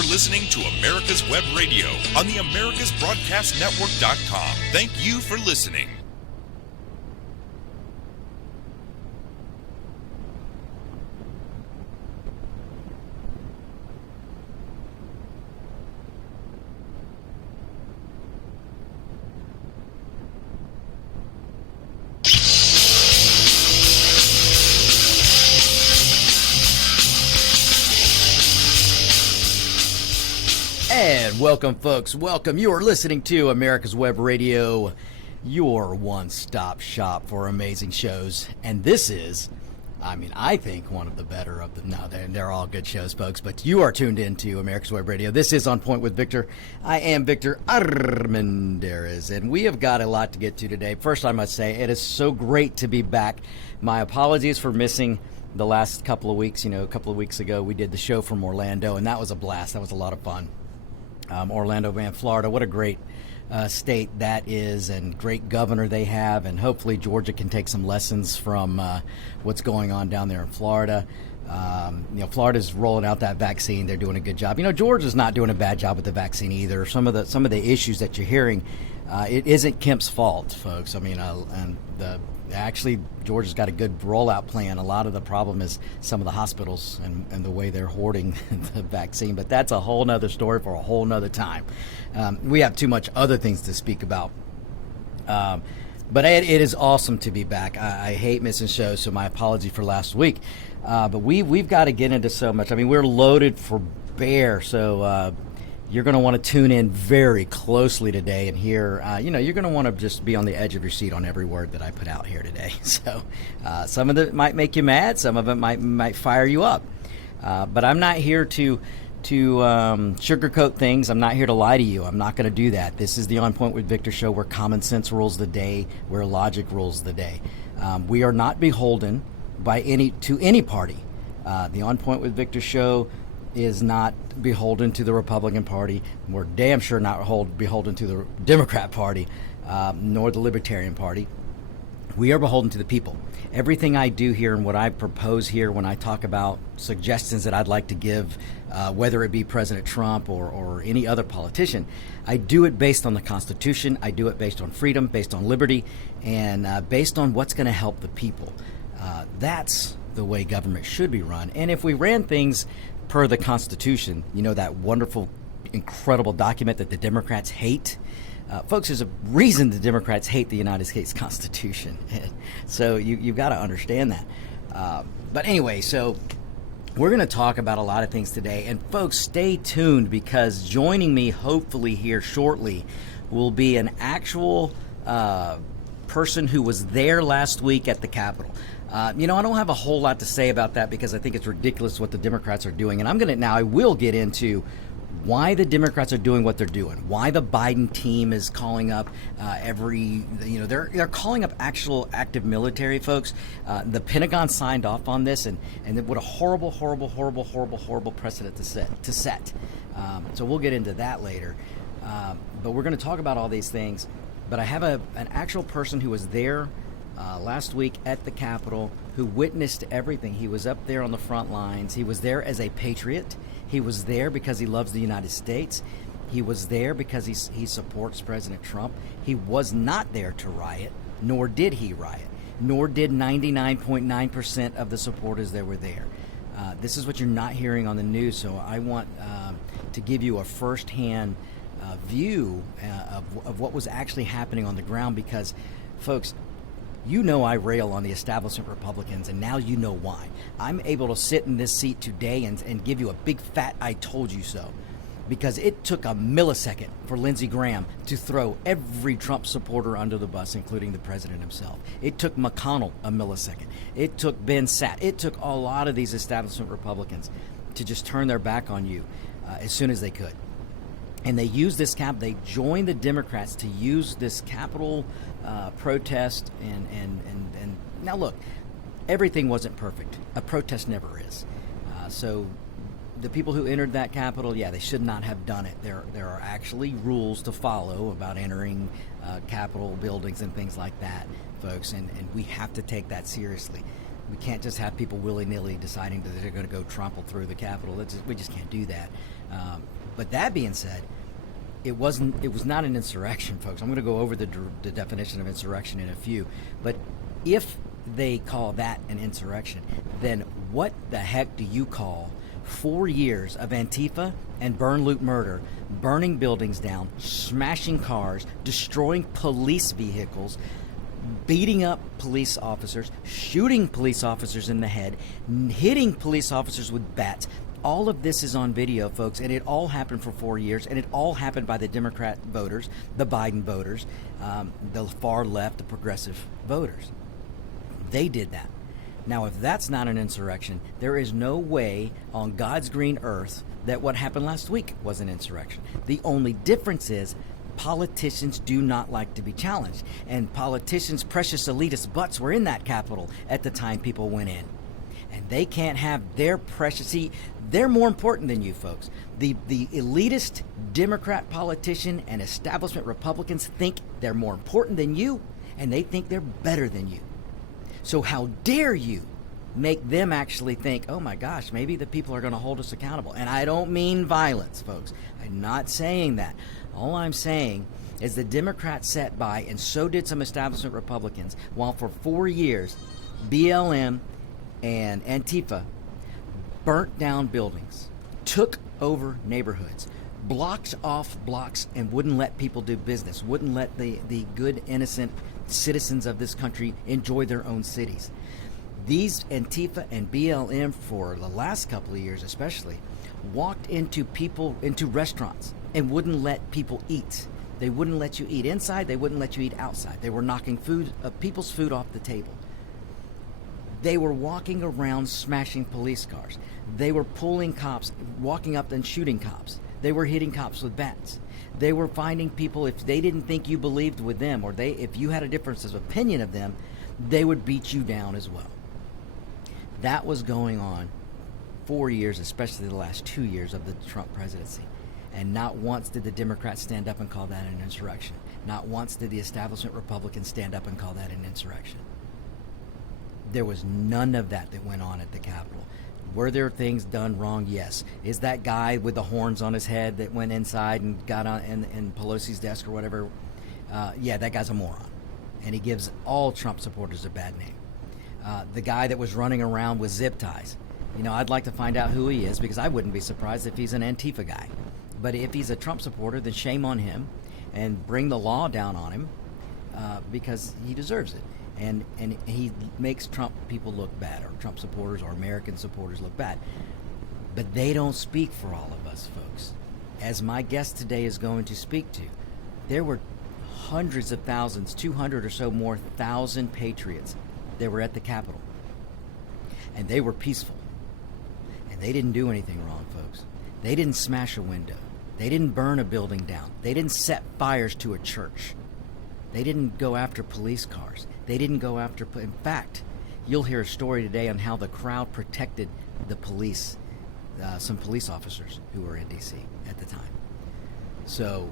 You're listening to America's Web Radio on the AmericasBroadcastNetwork.com. Thank you for listening. And welcome, folks. Welcome. You are listening to America's Web Radio, your one-stop shop for amazing shows. And this is, I think one of the better of them. No, they're all good shows, folks. But you are tuned into America's Web Radio. This is On Point with Victor. I am Victor Armendariz, and we have got a lot to get to today. First, I must say, it is so great to be back. My apologies for missing the last couple of weeks. A couple of weeks ago, we did the show from Orlando, and that was a blast. That was a lot of fun. Orlando, man, Florida, what a great state that is, and great governor they have, and hopefully Georgia can take some lessons from what's going on down there in Florida. Florida's rolling out that vaccine. They're doing a good job. Georgia's not doing a bad job with the vaccine either. Some of the issues that you're hearing, it isn't Kemp's fault, folks. Actually, Georgia's got a good rollout plan. A lot of the problem is some of the hospitals and the way they're hoarding the vaccine. But that's a whole nother story for a whole nother time. We have too much other things to speak about. But it is awesome to be back. I hate missing shows, so my apology for last week. But we've got to get into so much. We're loaded for bear, so you're going to want to tune in very closely today and hear, you're going to want to just be on the edge of your seat on every word that I put out here today. So some of it might make you mad. Some of it might fire you up. But I'm not here to sugarcoat things. I'm not here to lie to you. I'm not going to do that. This is the On Point with Victor show where common sense rules the day, where logic rules the day. We are not beholden to any party. The On Point with Victor show is not beholden to the Republican Party. We're damn sure not beholden to the Democrat Party, nor the Libertarian Party. We are beholden to the people. Everything I do here and what I propose here when I talk about suggestions that I'd like to give, whether it be President Trump or any other politician, I do it based on the Constitution. I do it based on freedom, based on liberty, and based on what's going to help the people. That's the way government should be run. And if we ran things per the Constitution, that wonderful, incredible document that the Democrats hate. Folks, there's a reason the Democrats hate the United States Constitution. So you've got to understand that. But anyway, so we're going to talk about a lot of things today. And folks, stay tuned, because joining me hopefully here shortly will be an actual person who was there last week at the Capitol. I don't have a whole lot to say about that because I think it's ridiculous what the Democrats are doing. And I will get into why the Democrats are doing what they're doing, why the Biden team is calling up they're calling up actual active military folks. The Pentagon signed off on this, and what a horrible precedent to set. So we'll get into that later. But we're going to talk about all these things. But I have an actual person who was there last week at the Capitol who witnessed everything. He was up there on the front lines. He was there as a patriot. He was there because he loves the United States. He was there because he supports President Trump. He was not there to riot, nor did he riot, nor did 99.9% of the supporters that were there. This is what you're not hearing on the news, so I want to give you a firsthand view of what was actually happening on the ground, because, folks, I rail on the establishment Republicans, and now you know why. I'm able to sit in this seat today and give you a big fat I told you so, because it took a millisecond for Lindsey Graham to throw every Trump supporter under the bus, including the president himself. It took McConnell a millisecond. It took Ben Satt. It took a lot of these establishment Republicans to just turn their back on you as soon as they could. And they used this they joined the Democrats to use this Capitol protest. And now look, everything wasn't perfect. A protest never is. So the people who entered that Capitol, they should not have done it. There are actually rules to follow about entering Capitol buildings and things like that, folks, and we have to take that seriously. We can't just have people willy-nilly deciding that they're going to go trample through the Capitol. We just can't do that. But that being said, it was not an insurrection, folks. I'm going to go over the definition of insurrection in a few. But if they call that an insurrection, then what the heck do you call 4 years of Antifa and burn, loot, murder, burning buildings down, smashing cars, destroying police vehicles, beating up police officers, shooting police officers in the head, hitting police officers with bats? All of this is on video, folks, and it all happened for 4 years, and it all happened by the Democrat voters, the Biden voters, the far left, the progressive voters. They did that. Now, if that's not an insurrection, there is no way on God's green earth that what happened last week was an insurrection. The only difference is politicians do not like to be challenged, and politicians' precious elitist butts were in that Capitol at the time people went in. And they can't have their precious... See, they're more important than you folks. The elitist Democrat politician and establishment Republicans think they're more important than you, and they think they're better than you. So how dare you make them actually think, oh my gosh, maybe the people are going to hold us accountable. And I don't mean violence, folks. I'm not saying that. All I'm saying is the Democrats sat by, and so did some establishment Republicans, while for 4 years, BLM and Antifa burnt down buildings, took over neighborhoods, blocked off blocks, and wouldn't let people do business, wouldn't let the good, innocent citizens of this country enjoy their own cities. These Antifa and BLM, for the last couple of years especially, walked into restaurants and wouldn't let people eat. They wouldn't let you eat inside, they wouldn't let you eat outside. They were knocking people's food off the table. They were walking around smashing police cars. They were pulling cops, walking up and shooting cops. They were hitting cops with bats. They were finding people, if they didn't think you believed with them, or if you had a difference of opinion of them, they would beat you down as well. That was going on 4 years, especially the last 2 years of the Trump presidency. And not once did the Democrats stand up and call that an insurrection. Not once did the establishment Republicans stand up and call that an insurrection. There was none of that went on at the Capitol. Were there things done wrong? Yes. Is that guy with the horns on his head that went inside and got on in Pelosi's desk or whatever? Yeah, that guy's a moron. And he gives all Trump supporters a bad name. The guy that was running around with zip ties. You know, I'd like to find out who he is, because I wouldn't be surprised if he's an Antifa guy. But if he's a Trump supporter, then shame on him and bring the law down on him, because he deserves it. And he makes Trump people look bad, or Trump supporters or American supporters look bad. But they don't speak for all of us, folks. As my guest today is going to speak to, there were hundreds of thousands, 200 or so more thousand patriots that were at the Capitol. And they were peaceful. And they didn't do anything wrong, folks. They didn't smash a window. They didn't burn a building down. They didn't set fires to a church. They didn't go after police cars. They didn't go after... In fact, you'll hear a story today on how the crowd protected the police, some police officers who were in D.C. at the time. So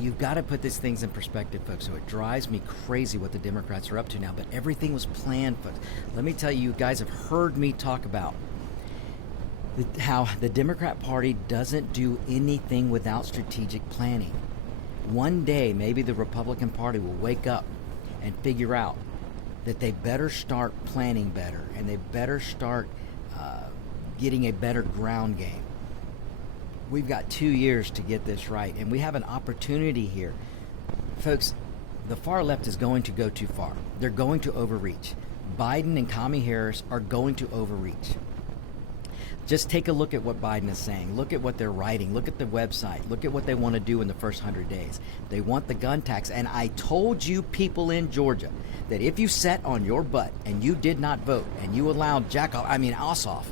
you've got to put these things in perspective, folks. So it drives me crazy what the Democrats are up to now, but everything was planned, folks. Let me tell you, you guys have heard me talk about how the Democrat Party doesn't do anything without strategic planning. One day, maybe the Republican Party will wake up and figure out that they better start planning better, and they better start getting a better ground game. We've got 2 years to get this right, and we have an opportunity here. Folks, the far left is going to go too far. They're going to overreach. Biden and Kamala Harris are going to overreach. Just take a look at what Biden is saying. Look at what they're writing. Look at the website. Look at what they want to do in the first 100 days. They want the gun tax. And I told you people in Georgia that if you sat on your butt and you did not vote, and you allowed Ossoff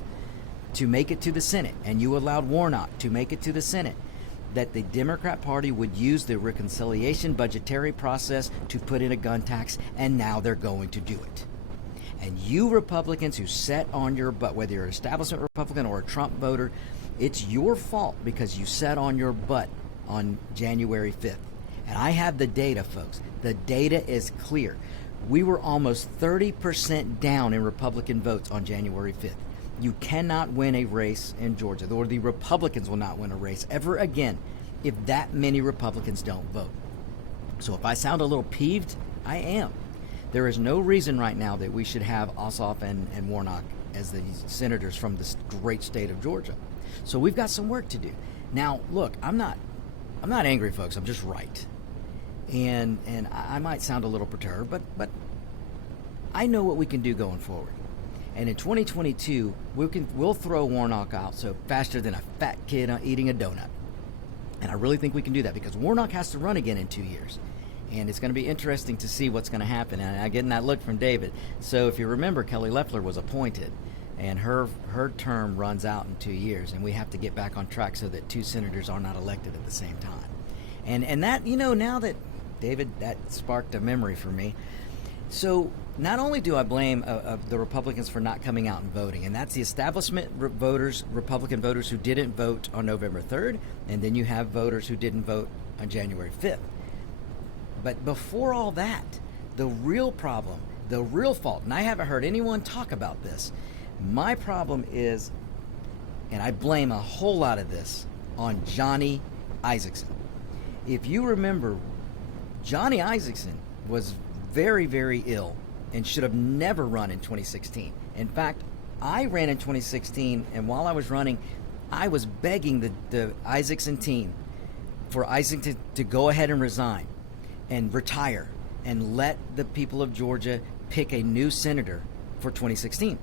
to make it to the Senate, and you allowed Warnock to make it to the Senate, that the Democrat Party would use the reconciliation budgetary process to put in a gun tax, and now they're going to do it. And you Republicans who sat on your butt, whether you're an establishment Republican or a Trump voter, it's your fault because you sat on your butt on January 5th. And I have the data, folks. The data is clear. We were almost 30% down in Republican votes on January 5th. You cannot win a race in Georgia, or the Republicans will not win a race ever again if that many Republicans don't vote. So if I sound a little peeved, I am. There is no reason right now that we should have Ossoff and Warnock as the senators from this great state of Georgia. So we've got some work to do. Now, look, I'm not angry, folks. I'm just right. And I might sound a little perturbed, but I know what we can do going forward. And in 2022, we'll throw Warnock out so faster than a fat kid eating a donut. And I really think we can do that because Warnock has to run again in 2 years. And it's going to be interesting to see what's going to happen. And I get that look from David. So if you remember, Kelly Loeffler was appointed, and her term runs out in 2 years, and we have to get back on track so that two senators are not elected at the same time. And that, now that David, that sparked a memory for me. So not only do I blame the Republicans for not coming out and voting, and that's the establishment voters, Republican voters who didn't vote on November 3rd, and then you have voters who didn't vote on January 5th. But before all that, the real problem, the real fault, and I haven't heard anyone talk about this, my problem is, and I blame a whole lot of this on Johnny Isakson. If you remember, Johnny Isakson was very, very ill and should have never run in 2016. In fact, I ran in 2016, and while I was running, I was begging the Isakson team for Isakson to go ahead and resign and retire and let the people of Georgia pick a new senator for 2016.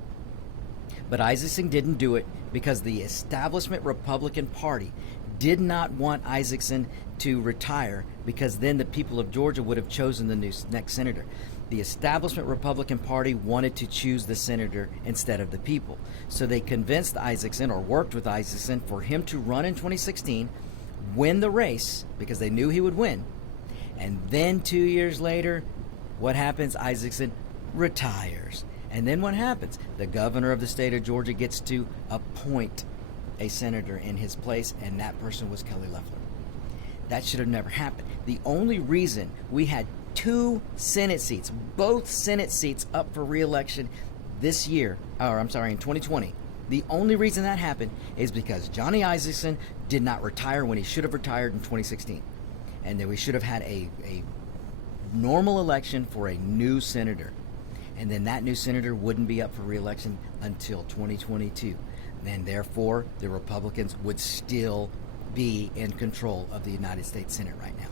But Isakson didn't do it because the establishment Republican Party did not want Isakson to retire, because then the people of Georgia would have chosen the next senator. The establishment Republican Party wanted to choose the senator instead of the people. So they convinced Isakson, or worked with Isakson, for him to run in 2016, win the race, because they knew he would win. And then 2 years later, what happens? Isakson retires. And then what happens? The governor of the state of Georgia gets to appoint a senator in his place, and that person was Kelly Loeffler. That should have never happened. The only reason we had two Senate seats, both Senate seats up for re-election this year, in 2020, the only reason that happened is because Johnny Isakson did not retire when he should have retired in 2016. And then we should have had a normal election for a new senator. And then that new senator wouldn't be up for re-election until 2022. And therefore, the Republicans would still be in control of the United States Senate right now.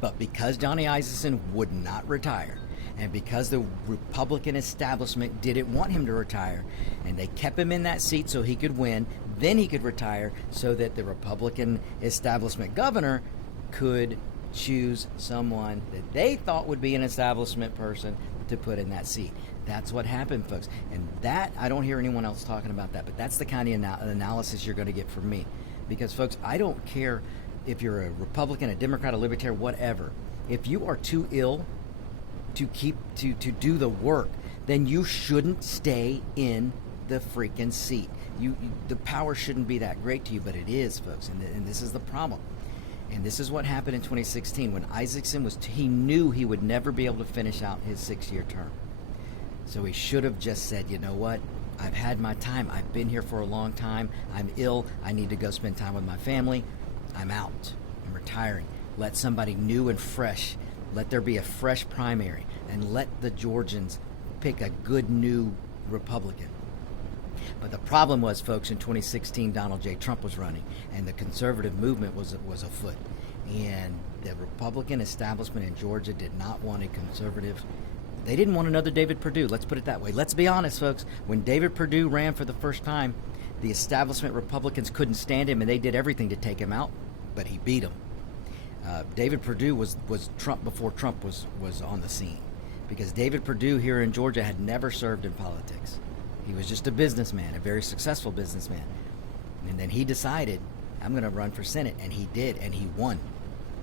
But because Johnny Isakson would not retire, and because the Republican establishment didn't want him to retire, and they kept him in that seat so he could win, then he could retire, so that the Republican establishment governor could choose someone that they thought would be an establishment person to put in that seat. That's what happened, folks. And that, I don't hear anyone else talking about that, but that's the kind of analysis you're going to get from me. Because, folks, I don't care if you're a Republican, a Democrat, a Libertarian, whatever. If you are too ill to do the work, then you shouldn't stay in the freaking seat. The power shouldn't be that great to you, but it is, folks, and this is the problem. And this is what happened in 2016 when Isakson he knew he would never be able to finish out his 6-year term. So he should have just said, you know what? I've had my time. I've been here for a long time. I'm ill. I need to go spend time with my family. I'm out. I'm retiring. Let somebody new and fresh, let there be a fresh primary, and let the Georgians pick a good new Republican. But the problem was, folks, in 2016, Donald J. Trump was running, and the conservative movement was afoot. And the Republican establishment in Georgia did not want a conservative. They didn't want another David Perdue. Let's put it that way. Let's be honest, folks. When David Perdue ran for the first time, the establishment Republicans couldn't stand him, and they did everything to take him out, but he beat them. David Perdue was Trump before Trump was on the scene, because David Perdue here in Georgia had never served in politics. He was just a businessman, a very successful businessman. And then he decided, I'm going to run for Senate, and he did, and he won.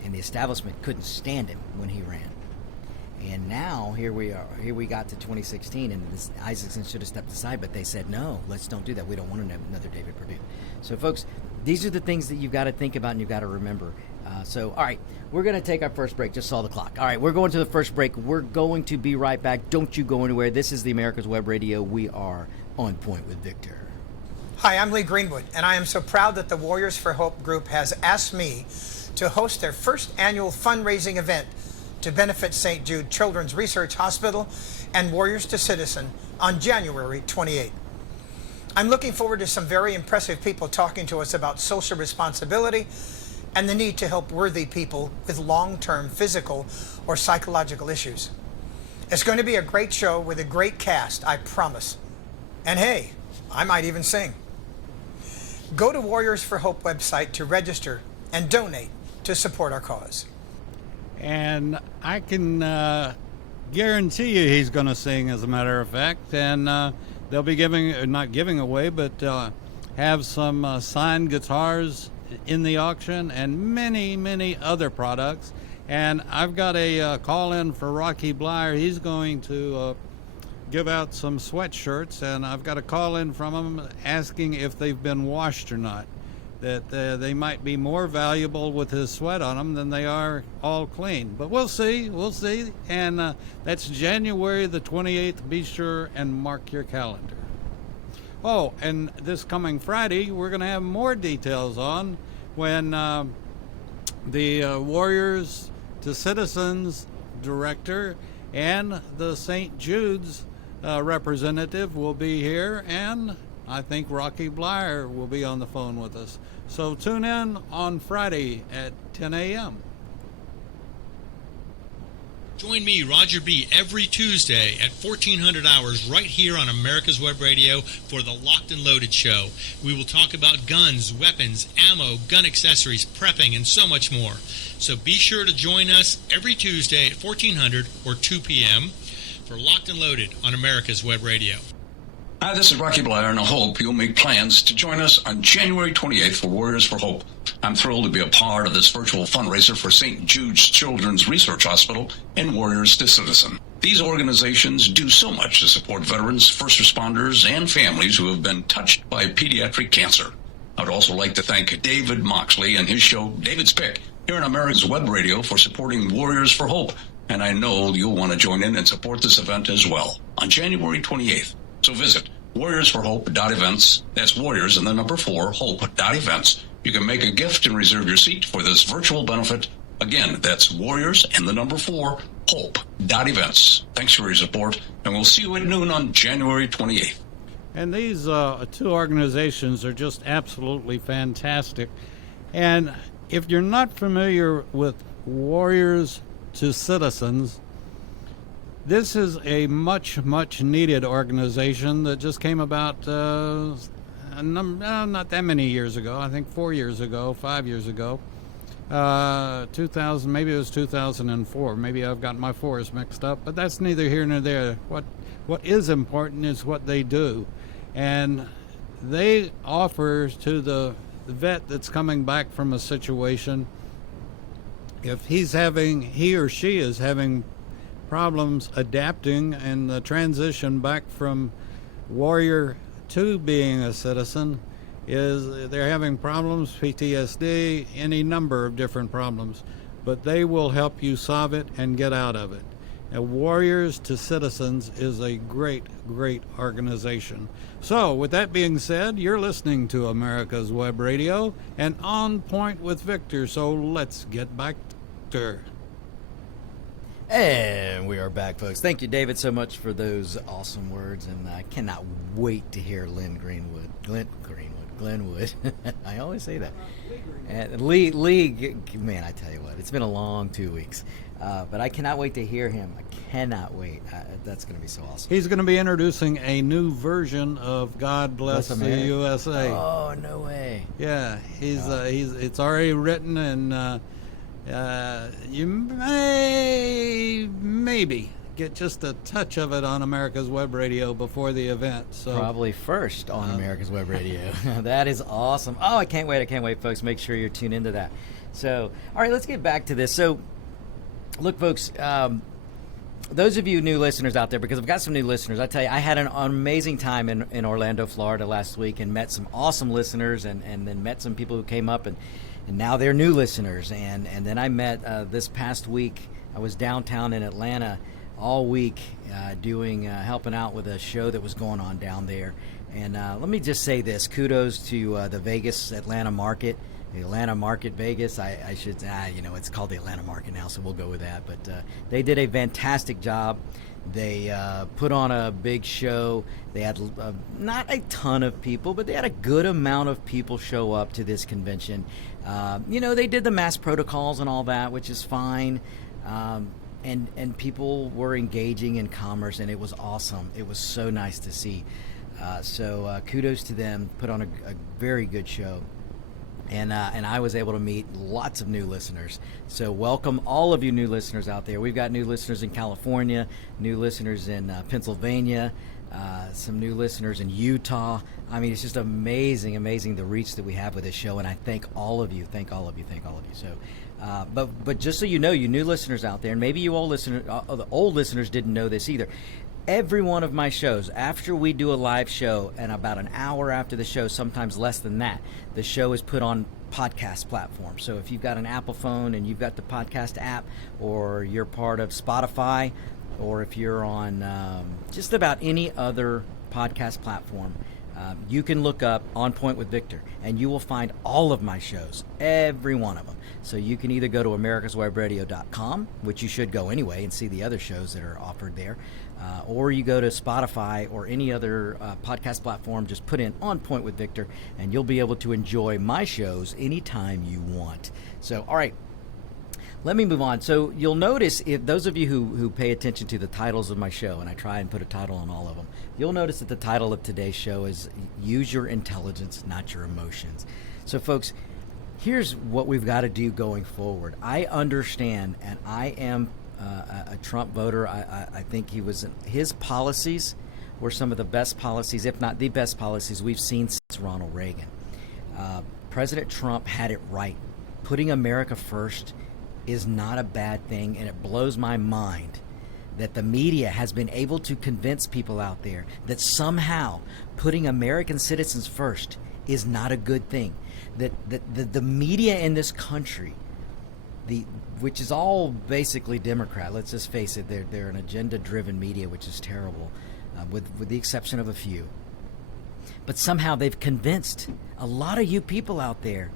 And the establishment couldn't stand him when he ran. And now, here we are. Here we got to 2016, and Isakson should have stepped aside, but they said, no, let's don't do that. We don't want another David Perdue. So, folks, these are the things that you've got to think about and you've got to remember. All right, we're going to take our first break. Just saw the clock. All right, we're going to the first break. We're going to be right back. Don't you go anywhere. This is the America's Web Radio. We are On Point with Victor. Hi, I'm Lee Greenwood, and I am so proud that the Warriors for Hope group has asked me to host their first annual fundraising event to benefit St. Jude Children's Research Hospital and Warriors to Citizen on January 28th. I'm looking forward to some very impressive people talking to us about social responsibility and the need to help worthy people with long-term physical or psychological issues. It's going to be a great show with a great cast, I promise. And hey, I might even sing. Go to Warriors for Hope website to register and donate to support our cause. And I can guarantee you he's going to sing, as a matter of fact. And they'll be not giving away, but have some signed guitars in the auction and many, many other products. And I've got a call in for Rocky Blyer. He's going to give out some sweatshirts, and I've got a call in from him asking if they've been washed or not. That they might be more valuable with his sweat on them than they are all clean. But we'll see. And that's January the 28th. Be sure and mark your calendar. Oh, and this coming Friday, we're going to have more details on when the Warriors to Citizens director and the St. Jude's representative will be here, and I think Rocky Blyer will be on the phone with us. So tune in on Friday at 10 a.m. Join me, Roger B., every Tuesday at 1400 hours right here on America's Web Radio for the Locked and Loaded Show. We will talk about guns, weapons, ammo, gun accessories, prepping, and so much more. So be sure to join us every Tuesday at 1400 or 2 p.m. for Locked and Loaded on America's Web Radio. Hi, this is Rocky Blyer, and I hope you'll make plans to join us on January 28th for Warriors for Hope. I'm thrilled to be a part of this virtual fundraiser for St. Jude's Children's Research Hospital and Warriors to Citizen. These organizations do so much to support veterans, first responders, and families who have been touched by pediatric cancer. I would also like to thank David Moxley and his show, David's Pick, here on America's Web Radio for supporting Warriors for Hope. And I know you'll want to join in and support this event as well on January 28th. So visit warriorsforhope.events. That's warriors and the number 4, hope.events. You can make a gift and reserve your seat for this virtual benefit. Again, that's warriors and the number 4, hope.events. Thanks for your support, and we'll see you at noon on January 28th. And these two organizations are just absolutely fantastic. And if you're not familiar with Warriors to Citizens, this is a much, much needed organization that just came about not that many years ago. I think 4 years ago, 5 years ago. 2000, maybe it was 2004. Maybe I've got my fours mixed up, but that's neither here nor there. What is important is what they do. And they offer to the vet that's coming back from a situation, if he or she is having problems adapting and the transition back from warrior to being a citizen, is they're having problems, PTSD, any number of different problems, but they will help you solve it and get out of it. Now, Warriors to Citizens is a great, great organization. So, with that being said, you're listening to America's Web Radio and On Point with Victor, so let's get back to her. And we are back, folks. Thank you, David, so much for those awesome words, and I cannot wait to hear Glenwood. I always say that. And Lee, man, I tell you what, it's been a long 2 weeks, but I cannot wait to hear him. I cannot wait. That's going to be so awesome. He's going to be introducing a new version of God Bless the USA. Oh, no way. Yeah, it's already written, and you maybe get just a touch of it on America's Web Radio before the event. So probably first on America's Web Radio. That is awesome. Oh, I can't wait, folks. Make sure you're tuned into that. So, all right, let's get back to this. So, look, folks, those of you new listeners out there, because I've got some new listeners, I tell you, I had an amazing time in Orlando, Florida last week, and met some awesome listeners, and then met some people who came up, and now they're new listeners. And then I met this past week, I was downtown in Atlanta all week helping out with a show that was going on down there. And let me just say this, kudos to the Vegas Atlanta market. The Atlanta Market Vegas, I should, it's called the Atlanta Market now, so we'll go with that. But they did a fantastic job. They put on a big show. They had not a ton of people, but they had a good amount of people show up to this convention. They did the mask protocols and all that, which is fine. And people were engaging in commerce, and it was awesome. It was so nice to see. So kudos to them. Put on a very good show. And I was able to meet lots of new listeners. So welcome all of you new listeners out there. We've got new listeners in California, new listeners in Pennsylvania, some new listeners in Utah. I mean, it's just amazing the reach that we have with this show. And I thank all of you. So, but just so you know, you new listeners out there, and maybe you the old listeners didn't know this either. Every one of my shows, after we do a live show, and about an hour after the show, sometimes less than that, the show is put on podcast platforms. So if you've got an Apple phone and you've got the podcast app, or you're part of Spotify, or if you're on just about any other podcast platform, you can look up On Point with Victor, and you will find all of my shows, every one of them. So you can either go to americaswebradio.com, which you should go anyway and see the other shows that are offered there, or you go to Spotify or any other podcast platform, just put in On Point with Victor, and you'll be able to enjoy my shows anytime you want. So, all right, let me move on. So you'll notice, if those of you who pay attention to the titles of my show, and I try and put a title on all of them, you'll notice that the title of today's show is Use Your Intelligence, Not Your Emotions. So, folks, here's what we've got to do going forward. I understand, and I am a Trump voter. I think his policies were some of the best policies, if not the best policies we've seen since Ronald Reagan. President Trump had it right. Putting America first is not a bad thing, and it blows my mind that the media has been able to convince people out there that somehow putting American citizens first is not a good thing. That the media in this country, which is all basically Democrat, let's just face it, they're an agenda-driven media, which is terrible, with the exception of a few. But somehow they've convinced a lot of you people out there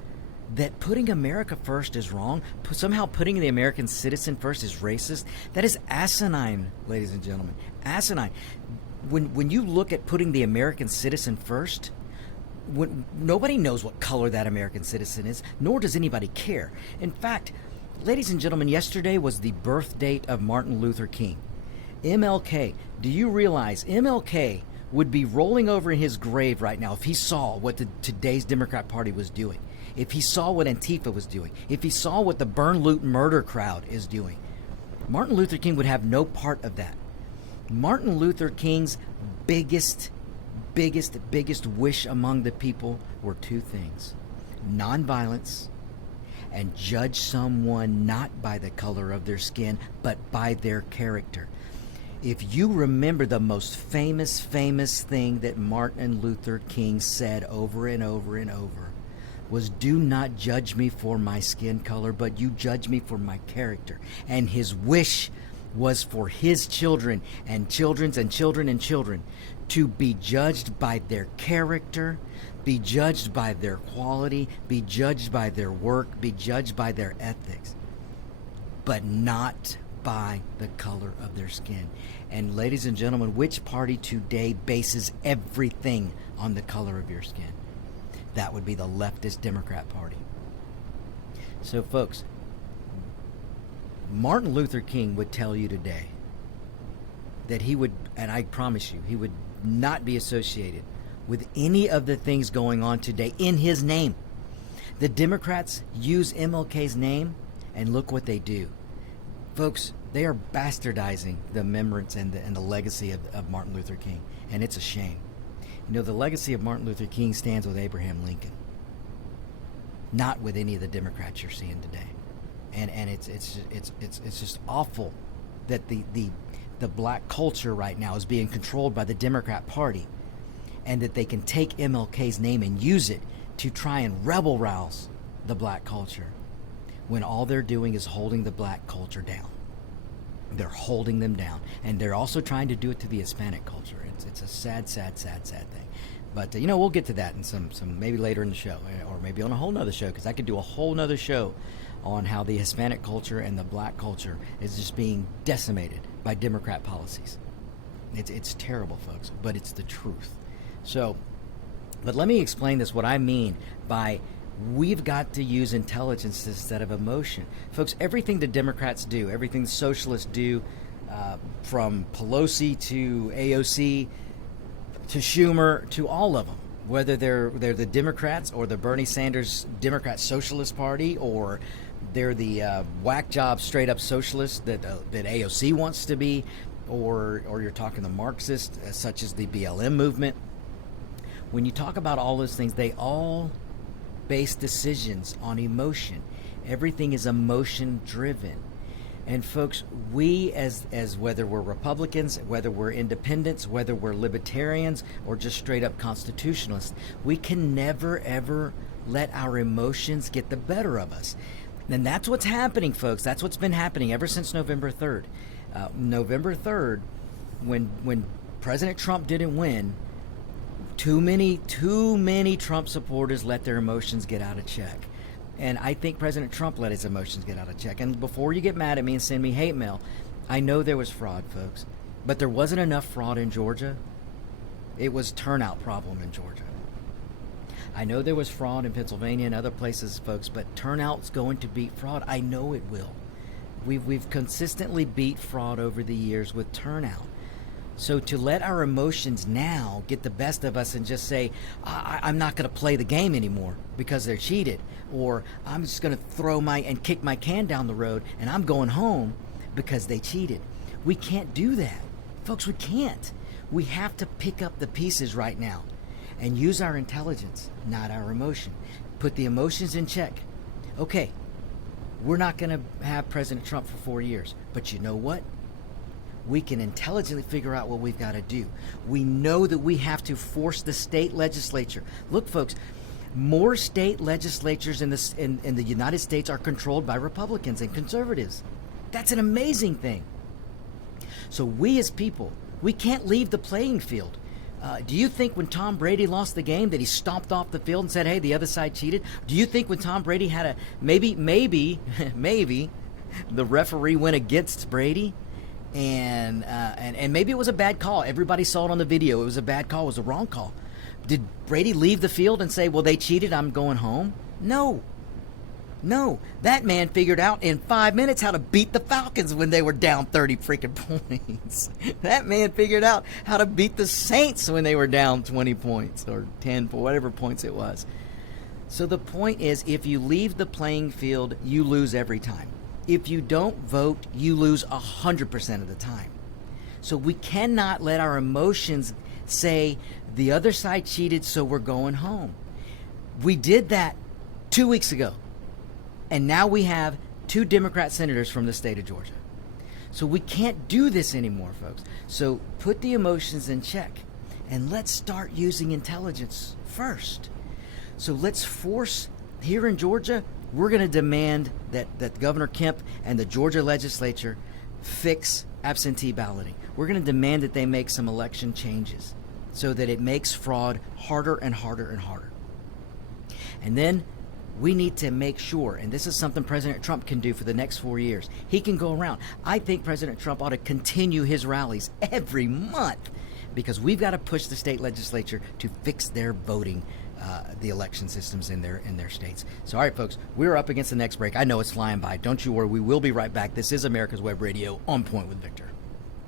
that putting America first is wrong. Somehow putting the American citizen first is racist. That is asinine, ladies and gentlemen. Asinine. When you look at putting the American citizen first, nobody knows what color that American citizen is, nor does anybody care. In fact, ladies and gentlemen, yesterday was the birth date of Martin Luther King. MLK. Do you realize MLK would be rolling over in his grave right now if he saw what today's Democrat Party was doing? If he saw what Antifa was doing, if he saw what the burn, loot, murder crowd is doing, Martin Luther King would have no part of that. Martin Luther King's biggest wish among the people were two things: nonviolence, and judge someone not by the color of their skin, but by their character. If you remember the most famous thing that Martin Luther King said over and over and over, was, "Do not judge me for my skin color, but you judge me for my character." And his wish was for his children and children's and children and children to be judged by their character, be judged by their quality, be judged by their work, be judged by their ethics, but not by the color of their skin. And ladies and gentlemen, which party today bases everything on the color of your skin? That would be the leftist Democrat Party. So, folks, Martin Luther King would tell you today that he would, and I promise you, he would not be associated with any of the things going on today in his name. The Democrats use MLK's name, and look what they do. Folks, they are bastardizing the remembrance and the legacy of Martin Luther King, and it's a shame. You know, the legacy of Martin Luther King stands with Abraham Lincoln, not with any of the Democrats you're seeing today. And it's just awful that the the black culture right now is being controlled by the Democrat Party, and that they can take MLK's name and use it to try and rebel rouse the black culture, when all they're doing is holding the black culture down. They're holding them down, and they're also trying to do it to the Hispanic culture. It's a sad thing. But we'll get to that in some maybe later in the show, or maybe on a whole nother show, because I could do a whole nother show on how the Hispanic culture and the black culture is just being decimated by Democrat policies. It's terrible, folks, but it's the truth. So, but let me explain this, what I mean by we've got to use intelligence instead of emotion. Folks, everything the Democrats do, everything the socialists do, from Pelosi to AOC to Schumer to all of them, whether they're the Democrats or the Bernie Sanders Democrat Socialist Party, or they're the whack job straight up socialists that AOC wants to be, or you're talking the Marxists such as the BLM movement. When you talk about all those things, they all base decisions on emotion. Everything is emotion driven. And folks, we as whether we're Republicans, whether we're independents, whether we're libertarians, or just straight up constitutionalists, we can never ever let our emotions get the better of us. And that's what's happening, folks. That's what's been happening ever since November 3rd. November 3rd, when President Trump didn't win, too many Trump supporters let their emotions get out of check. And I think President Trump let his emotions get out of check. And before you get mad at me and send me hate mail, I know there was fraud, folks. But there wasn't enough fraud in Georgia. It was turnout problem in Georgia. I know there was fraud in Pennsylvania and other places, folks, but turnout's going to beat fraud. I know it will. We've consistently beat fraud over the years with turnout. So to let our emotions now get the best of us and just say, I'm not going to play the game anymore because they're cheated, or I'm just going to throw and kick my can down the road and I'm going home because they cheated. We can't do that. Folks, we can't. We have to pick up the pieces right now and use our intelligence, not our emotion. Put the emotions in check. Okay, we're not going to have President Trump for 4 years, but you know what? We can intelligently figure out what we've got to do. We know that we have to force the state legislature. Look, folks, more state legislatures in the United States are controlled by Republicans and conservatives. That's an amazing thing. So we as people, we can't leave the playing field. Do you think when Tom Brady lost the game that he stomped off the field and said, hey, the other side cheated? Do you think when Tom Brady had maybe the referee went against Brady? And maybe it was a bad call. Everybody saw it on the video. It was a bad call. It was a wrong call. Did Brady leave the field and say, well, they cheated, I'm going home? No. That man figured out in 5 minutes how to beat the Falcons when they were down 30 freaking points. That man figured out how to beat the Saints when they were down 20 points or 10, whatever points it was. So the point is, if you leave the playing field, you lose every time. If you don't vote, you lose 100% of the time. So we cannot let our emotions say the other side cheated, so we're going home. We did that 2 weeks ago. And now we have 2 Democrat senators from the state of Georgia. So we can't do this anymore, folks. So put the emotions in check and let's start using intelligence first. So let's force, here in Georgia, we're going to demand that Governor Kemp and the Georgia legislature fix absentee balloting. We're going to demand that they make some election changes so that it makes fraud harder and harder and harder. And then we need to make sure, and this is something President Trump can do for the next 4 years, he can go around. I think President Trump ought to continue his rallies every month because we've got to push the state legislature to fix their voting, the election systems in their states. So, all right, folks, we're up against the next break. I know it's flying by. Don't you worry. We will be right back. This is America's Web Radio, On Point with Victor.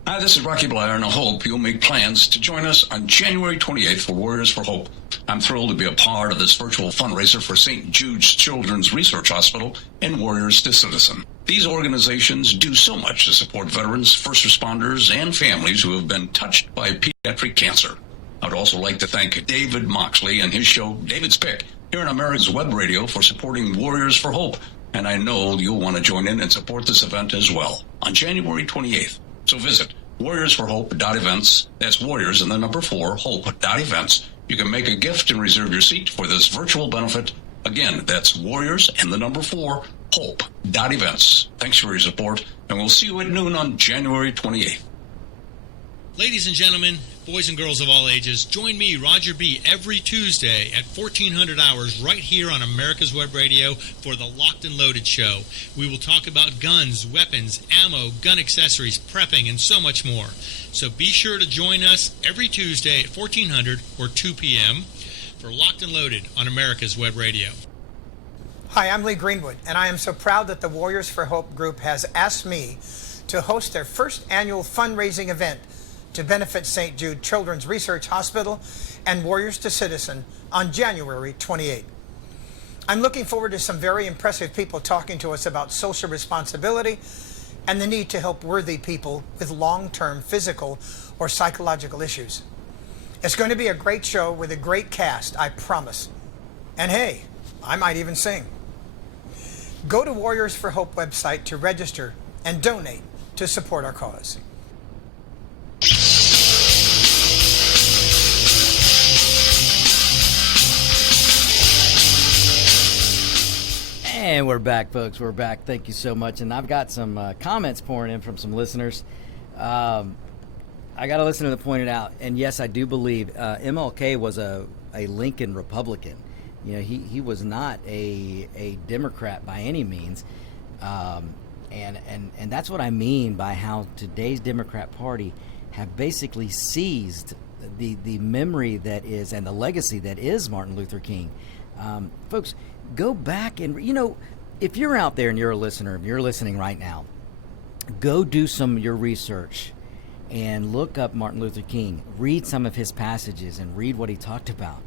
Hi, this is Rocky Blair, and I hope you'll make plans to join us on January 28th for Warriors for Hope. I'm thrilled to be a part of this virtual fundraiser for St. Jude's Children's Research Hospital and Warriors to Citizen. These organizations do so much to support veterans, first responders, and families who have been touched by pediatric cancer. I'd also like to thank David Moxley and his show, David's Pick, here on America's Web Radio for supporting Warriors for Hope. And I know you'll want to join in and support this event as well on January 28th. So visit warriorsforhope.events. That's warriors and the number 4, hope.events. You can make a gift and reserve your seat for this virtual benefit. Again, that's warriors and the number 4, hope.events. Thanks for your support, and we'll see you at noon on January 28th. Ladies and gentlemen, boys and girls of all ages, join me, Roger B., every Tuesday at 1400 hours right here on America's Web Radio for the Locked and Loaded Show. We will talk about guns, weapons, ammo, gun accessories, prepping, and so much more. So be sure to join us every Tuesday at 1400 or 2 p.m. for Locked and Loaded on America's Web Radio. Hi, I'm Lee Greenwood, and I am so proud that the Warriors for Hope group has asked me to host their first annual fundraising event to benefit St. Jude Children's Research Hospital and Warriors to Citizen on January 28. I'm looking forward to some very impressive people talking to us about social responsibility and the need to help worthy people with long-term physical or psychological issues. It's going to be a great show with a great cast, I promise. And hey, I might even sing. Go to Warriors for Hope website to register and donate to support our cause. And we're back, folks. We're back. Thank you so much. And I've got some comments pouring in from some listeners. I got a listener that pointed out, and yes, I do believe MLK was a Lincoln Republican. You know, he was not a Democrat by any means. And that's what I mean by how today's Democrat Party have basically seized the memory that is and the legacy that is Martin Luther King. Folks, go back and, you know, if you're out there and you're a listener, if you're listening right now, go do some of your research and look up Martin Luther King. Read some of his passages and read what he talked about.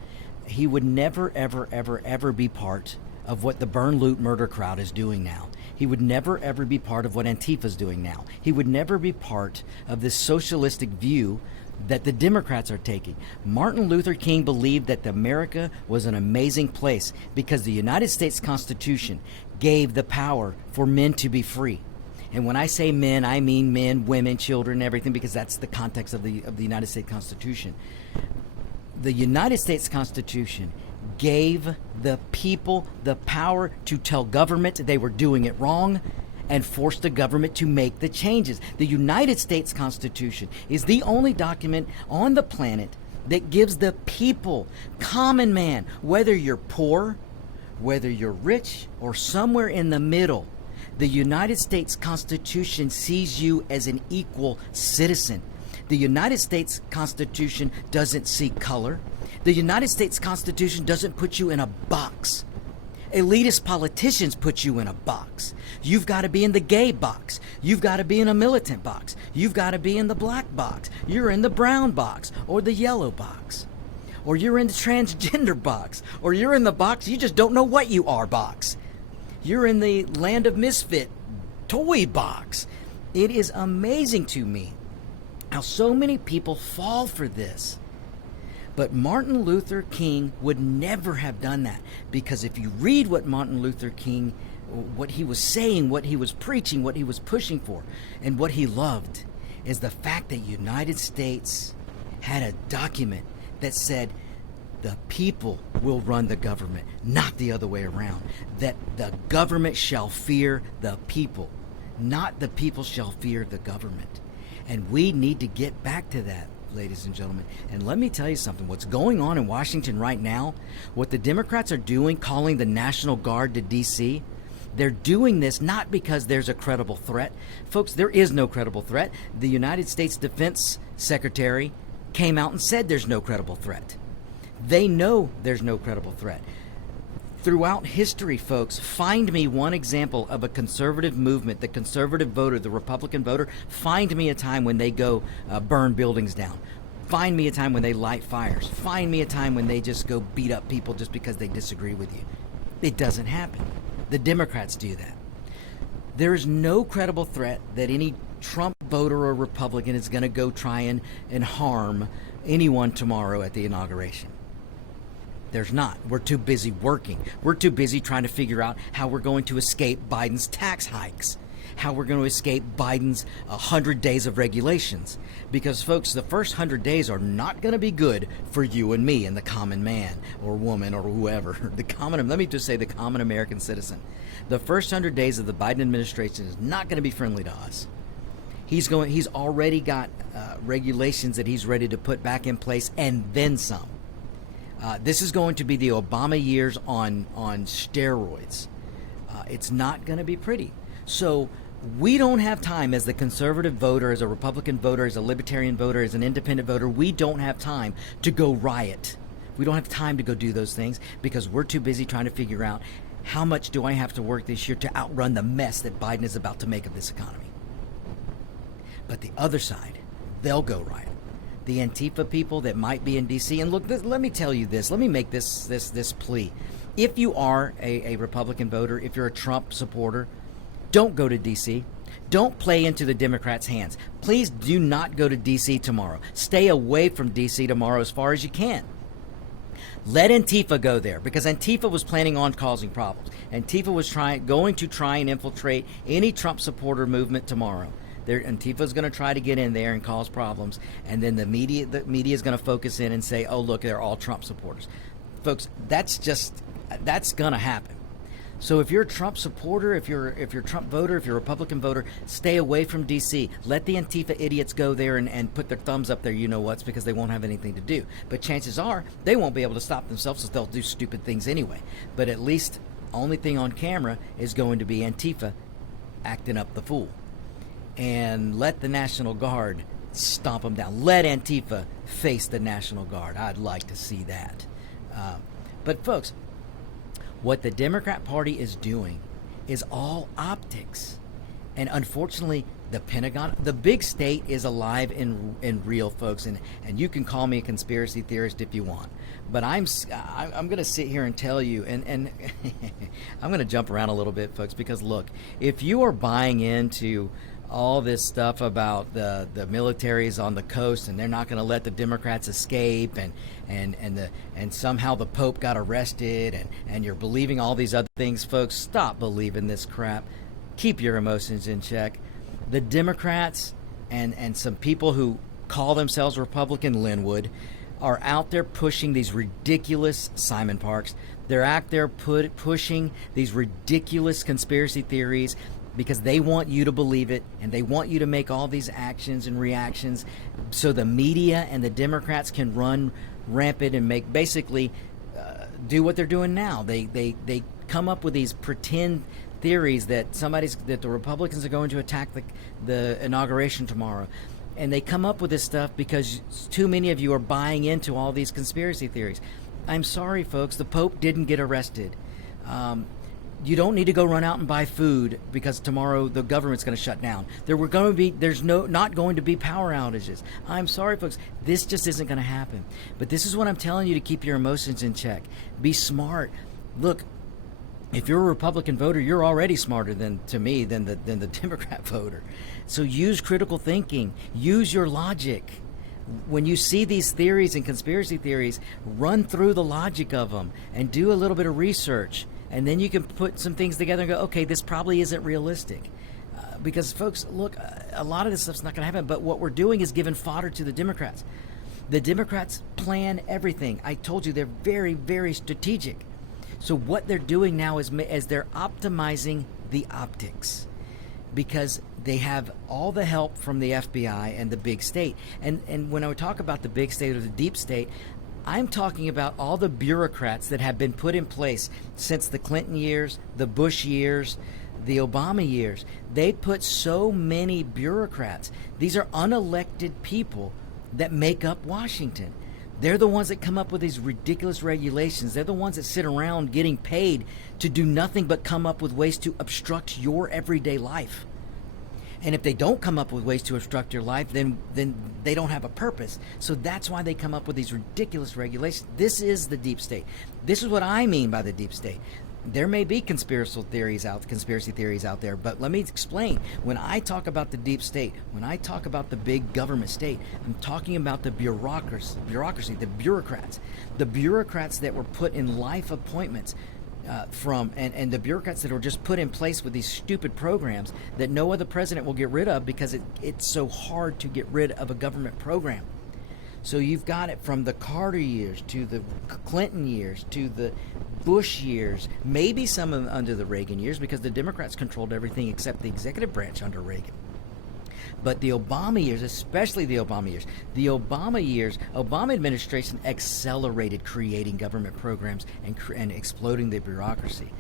He would never, ever, ever, ever be part of what the burn, loot, murder crowd is doing now. He would never, ever be part of what Antifa is doing now. He would never be part of this socialistic view that the Democrats are taking. Martin Luther King believed that America was an amazing place because the United States Constitution gave the power for men to be free. And when I say men, I mean men, women, children, everything, because that's the context of the United States Constitution. The United States Constitution gave the people the power to tell government they were doing it wrong and force the government to make the changes. The United States Constitution is the only document on the planet that gives the people, common man, whether you're poor, whether you're rich, or somewhere in the middle, the United States Constitution sees you as an equal citizen. The United States Constitution doesn't see color. The United States Constitution doesn't put you in a box. Elitist politicians put you in a box. You've got to be in the gay box. You've got to be in a militant box. You've got to be in the black box. You're in the brown box or the yellow box. Or you're in the transgender box. Or you're in the box you just don't know what you are box. You're in the land of misfit toy box. It is amazing to me how so many people fall for this. But Martin Luther King would never have done that, because if you read what Martin Luther King, what he was saying, what he was preaching, what he was pushing for, and what he loved, is the fact that United States had a document that said the people will run the government, not the other way around. That the government shall fear the people, not the people shall fear the government. And we need to get back to that, ladies and gentlemen. And let me tell you something. What's going on in Washington right now, what the Democrats are doing, calling the National Guard to D.C., they're doing this not because there's a credible threat. Folks, there is no credible threat. The United States Defense Secretary came out and said there's no credible threat. They know there's no credible threat. Throughout history, folks, find me one example of a conservative movement, the conservative voter, the Republican voter. Find me a time when they go burn buildings down. Find me a time when they light fires. Find me a time when they just go beat up people just because they disagree with you. It doesn't happen. The Democrats do that. There is no credible threat that any Trump voter or Republican is going to go try and harm anyone tomorrow at the inauguration. There's not. We're too busy working. We're too busy trying to figure out how we're going to escape Biden's tax hikes, how we're going to escape Biden's 100 days of regulations. Because, folks, the first 100 days are not going to be good for you and me and the common man or woman or whoever. Let me just say the common American citizen. The first 100 days of the Biden administration is not going to be friendly to us. He's already got regulations that he's ready to put back in place, and then some. This is going to be the Obama years on steroids. It's not going to be pretty. So we don't have time as the conservative voter, as a Republican voter, as a libertarian voter, as an independent voter. We don't have time to go riot. We don't have time to go do those things because we're too busy trying to figure out how much do I have to work this year to outrun the mess that Biden is about to make of this economy. But the other side, they'll go riot. The Antifa people that might be in D.C. And look, let me tell you this. Let me make this plea. If you are a Republican voter, if you're a Trump supporter, don't go to D.C. Don't play into the Democrats' hands. Please do not go to D.C. tomorrow. Stay away from D.C. tomorrow as far as you can. Let Antifa go there because Antifa was planning on causing problems. Antifa was going to try and infiltrate any Trump supporter movement tomorrow. Antifa is going to try to get in there and cause problems, and then the media is going to focus in and say, "Oh, look, they're all Trump supporters." Folks, that's going to happen. So if you're a Trump supporter, if you're a Trump voter, if you're a Republican voter, stay away from D.C. Let the Antifa idiots go there and put their thumbs up there, because they won't have anything to do. But chances are they won't be able to stop themselves, so they'll do stupid things anyway. But at least only thing on camera is going to be Antifa acting up the fool. And let the National Guard stomp them down. Let Antifa face the National Guard. I'd like to see that. But folks, what the Democrat Party is doing is all optics. And unfortunately, the Pentagon, the big state is alive and real, folks. And you can call me a conspiracy theorist if you want. But I'm going to sit here and tell you, and I'm going to jump around a little bit, folks, because look, if you are buying into all this stuff about the militaries on the coast and they're not going to let the Democrats escape and somehow the Pope got arrested and you're believing all these other things, folks, stop believing this crap. Keep your emotions in check. The Democrats and some people who call themselves Republican, Linwood, are out there pushing these ridiculous Simon Parks. They're out there pushing these ridiculous conspiracy theories because they want you to believe it and they want you to make all these actions and reactions so the media and the Democrats can run rampant and make basically do what they're doing now. They come up with these pretend theories that the Republicans are going to attack the inauguration tomorrow. And they come up with this stuff because too many of you are buying into all these conspiracy theories. I'm sorry, folks, the Pope didn't get arrested. You don't need to go run out and buy food because tomorrow the government's going to shut down. There's not going to be power outages. I'm sorry, folks. This just isn't going to happen. But this is what I'm telling you to keep your emotions in check. Be smart. Look, if you're a Republican voter, you're already smarter than the Democrat voter. So use critical thinking. Use your logic. When you see these theories and conspiracy theories, run through the logic of them and do a little bit of research. And then you can put some things together and go, okay, this probably isn't realistic. Because, folks, look, a lot of this stuff's not going to happen. But what we're doing is giving fodder to the Democrats. The Democrats plan everything. I told you they're very, very strategic. So what they're doing now is they're optimizing the optics because they have all the help from the FBI and the big state. And when I talk about the big state or the deep state, I'm talking about all the bureaucrats that have been put in place since the Clinton years, the Bush years, the Obama years. They put so many bureaucrats. These are unelected people that make up Washington. They're the ones that come up with these ridiculous regulations. They're the ones that sit around getting paid to do nothing but come up with ways to obstruct your everyday life. And if they don't come up with ways to obstruct your life, then they don't have a purpose. So that's why they come up with these ridiculous regulations. This is the deep state. This is what I mean by the deep state. There may be conspiracy theories out there, but let me explain. When I talk about the deep state, when I talk about the big government state, I'm talking about the bureaucracy, the bureaucrats that were put in life appointments. and the bureaucrats that are just put in place with these stupid programs that no other president will get rid of because it's so hard to get rid of a government program. So you've got it from the Carter years to the Clinton years to the Bush years, maybe some of them under the Reagan years because the Democrats controlled everything except the executive branch under Reagan. But the Obama years, especially the Obama administration accelerated creating government programs and exploding the bureaucracy.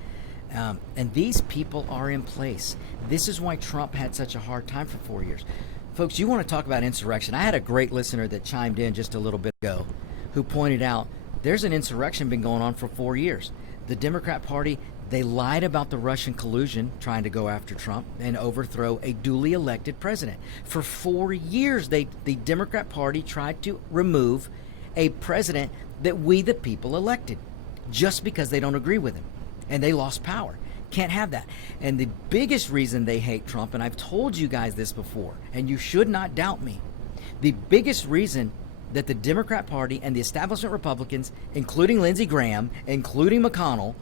And these people are in place. This is why Trump had such a hard time for 4 years. Folks, you want to talk about insurrection. I had a great listener that chimed in just a little bit ago who pointed out there's an insurrection been going on for 4 years. The Democrat Party, they lied about the Russian collusion trying to go after Trump and overthrow a duly elected president. For 4 years, the Democrat Party tried to remove a president that we, the people, elected just because they don't agree with him. And they lost power. Can't have that. And the biggest reason they hate Trump, and I've told you guys this before, and you should not doubt me, the biggest reason that the Democrat Party and the establishment Republicans, including Lindsey Graham, including McConnell,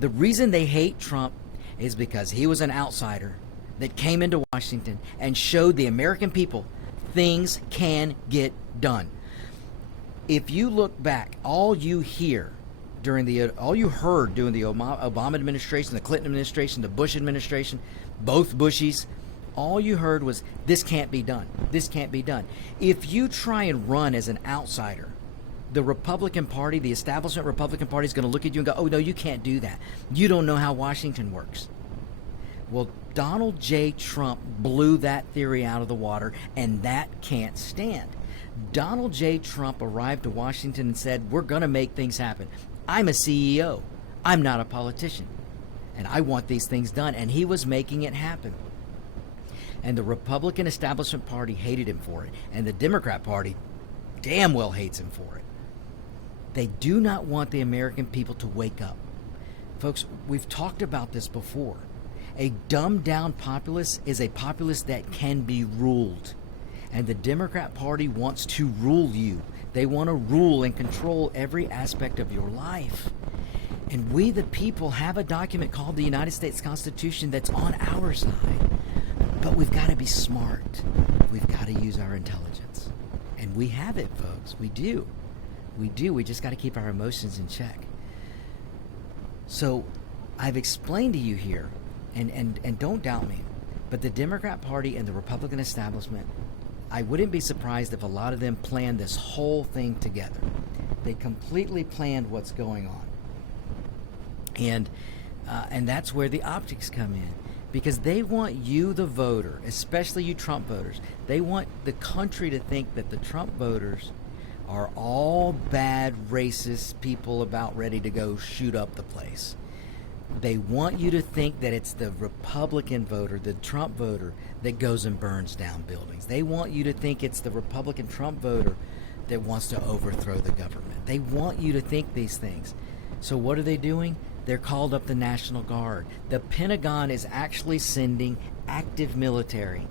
the reason they hate Trump is because he was an outsider that came into Washington and showed the American people things can get done. If you look back, all you heard during the Obama administration, the Clinton administration, the Bush administration, both Bushies, all you heard was, this can't be done. This can't be done. If you try and run as an outsider, the Republican Party, the establishment Republican Party is going to look at you and go, oh, no, you can't do that. You don't know how Washington works. Well, Donald J. Trump blew that theory out of the water, and that can't stand. Donald J. Trump arrived to Washington and said, we're going to make things happen. I'm a CEO. I'm not a politician. And I want these things done. And he was making it happen. And the Republican establishment party hated him for it. And the Democrat Party damn well hates him for it. They do not want the American people to wake up. Folks, we've talked about this before. A dumbed-down populace is a populace that can be ruled. And the Democrat Party wants to rule you. They want to rule and control every aspect of your life. And we, the people, have a document called the United States Constitution that's on our side. But we've got to be smart. We've got to use our intelligence. And we have it, folks. We do. We do. We just got to keep our emotions in check. So I've explained to you here, and don't doubt me, but the Democrat Party and the Republican establishment, I wouldn't be surprised if a lot of them planned this whole thing together. They completely planned what's going on. And that's where the optics come in. Because they want you, the voter, especially you Trump voters, they want the country to think that the Trump voters are all bad, racist people about ready to go shoot up the place. They want you to think that it's the Republican voter, the Trump voter, that goes and burns down buildings. They want you to think it's the Republican Trump voter that wants to overthrow the government. They want you to think these things. So what are they doing? They're called up the National Guard. The Pentagon is actually sending active military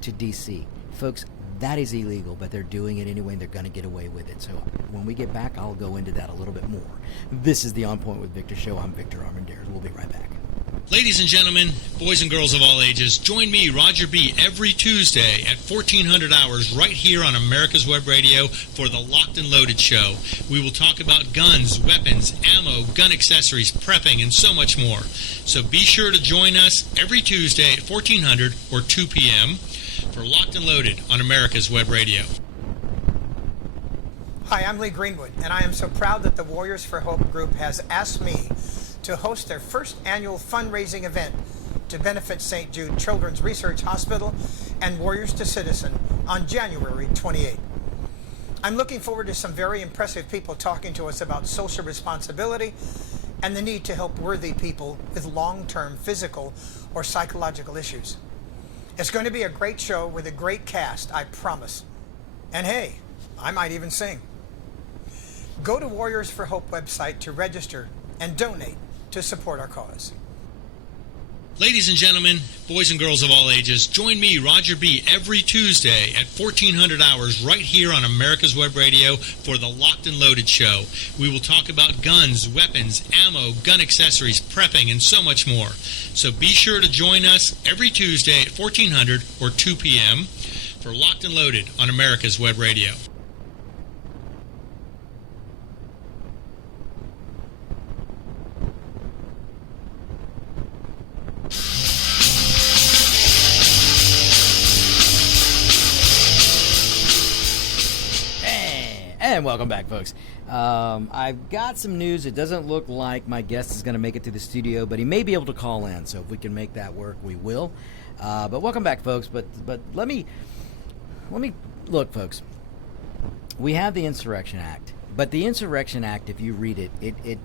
to D.C. Folks, that is illegal, but they're doing it anyway, and they're going to get away with it. So when we get back, I'll go into that a little bit more. This is the On Point with Victor show. I'm Victor Armendariz. We'll be right back. Ladies and gentlemen, boys and girls of all ages, join me, Roger B., every Tuesday at 1400 hours right here on America's Web Radio for the Locked and Loaded Show. We will talk about guns, weapons, ammo, gun accessories, prepping, and so much more. So be sure to join us every Tuesday at 1400 or 2 p.m. for Locked and Loaded on America's Web Radio. Hi, I'm Lee Greenwood, and I am so proud that the Warriors for Hope group has asked me to host their first annual fundraising event to benefit St. Jude Children's Research Hospital and Warriors to Citizen on January 28th. I'm looking forward to some very impressive people talking to us about social responsibility and the need to help worthy people with long-term physical or psychological issues. It's going to be a great show with a great cast, I promise. And hey, I might even sing. Go to Warriors for Hope website to register and donate to support our cause. Ladies and gentlemen, boys and girls of all ages, join me, Roger B., every Tuesday at 1400 hours right here on America's Web Radio for the Locked and Loaded Show. We will talk about guns, weapons, ammo, gun accessories, prepping, and so much more. So be sure to join us every Tuesday at 1400 or 2 p.m. for Locked and Loaded on America's Web Radio. And welcome back, folks. I've got some news. It doesn't look like my guest is going to make it to the studio, but he may be able to call in. So if we can make that work, we will. But welcome back, folks. But let me look, folks. We have the Insurrection Act, but the Insurrection Act, if you read it,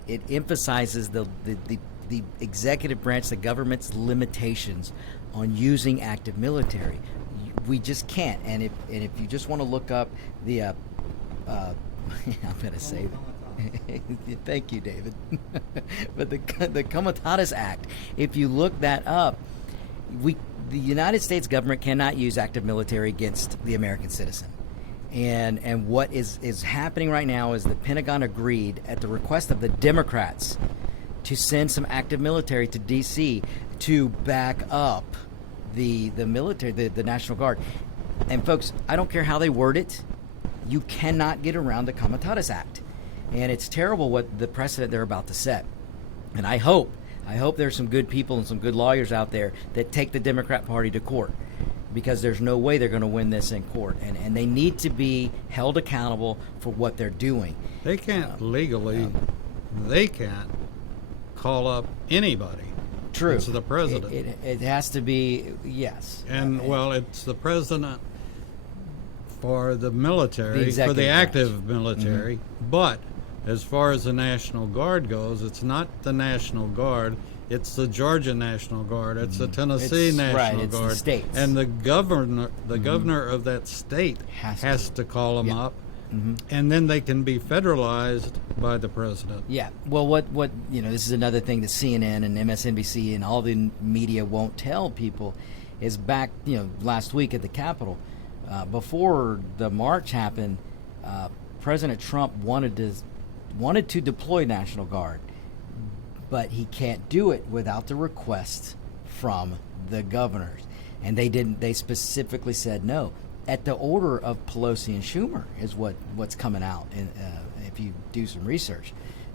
it emphasizes the executive branch, the government's limitations on using active military. We just can't. And if you just want to look up the I'm going to say thank you, David. But the Comitatus Act, if you look that up, the United States government cannot use active military against the American citizen. And what is happening right now is the Pentagon agreed at the request of the Democrats to send some active military to D.C. to back up the military, the National Guard. And folks, I don't care how they word it, you cannot get around the Comitatus Act. And it's terrible what the precedent they're about to set. And I hope there's some good people and some good lawyers out there that take the Democrat Party to court, because there's no way they're going to win this in court. And they need to be held accountable for what they're doing. They can't legally, they can't call up anybody. True. It's the president. It has to be, yes. And, well, it's the president for the military, The for the executive active military. But as far as the National Guard goes, it's not the National Guard. It's the Georgia National Guard. It's the Tennessee It's- National right, it's the Guard. states. And the governor of that state Has to call them Yeah. up. And then they can be federalized by the president. Yeah. Well, what this is another thing that CNN and MSNBC and all the media won't tell people is back, last week at the Capitol, before the march happened, President Trump wanted to deploy National Guard, but he can't do it without the request from the governors, and they didn't. They specifically said no. At the order of Pelosi and Schumer is what's coming out, if you do some research.